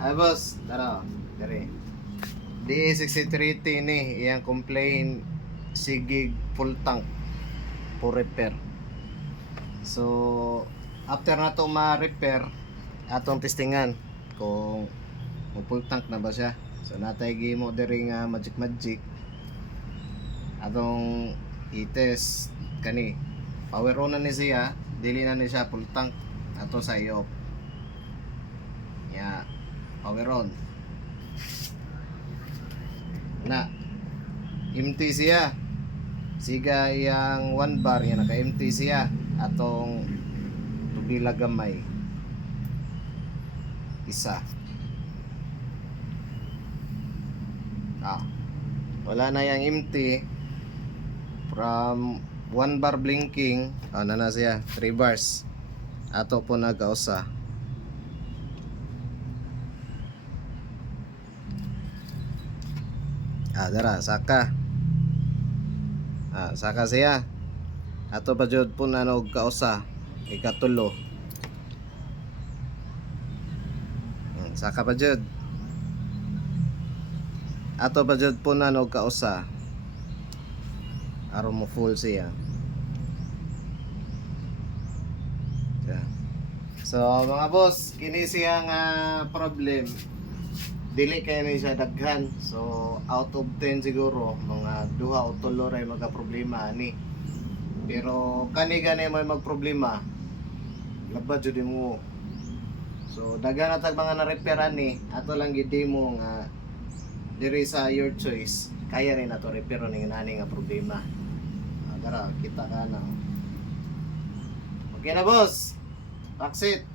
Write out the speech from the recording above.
Ay boss, tara. Dari. D63 ni iyang complain sigig full tank for repair. So after na to ma-repair atong testingan kung full tank na ba siya. So natay gimo diri nga magic atong i-test kani power on na ni siya, dili na ni siya full tank ato sa i-off. Ya, power on na empty siya, siga yang 1 bar yan naka empty siya atong tubila gamay isa. Wala na yang empty from 1 bar blinking, na siya 3 bars ato po nagausa. Dara saka saka siya ato pa jud po nanog kausa ikatulo. Saka pa jud ato pa jud po nanog kausa aron mo full siya. So mga boss, kini siya nga problem, dili kay ni siya daghan. So out of 10 siguro mga 2 o 3 ray mga problema ni. Pero kani may magproblema labad jud mo. So daghan natag mga na-repair ani, ato lang gid-demo nga diri sa your choice kaya rin nato repair ning nani nga problema. Dara kita ka na. Okay na boss. That's it.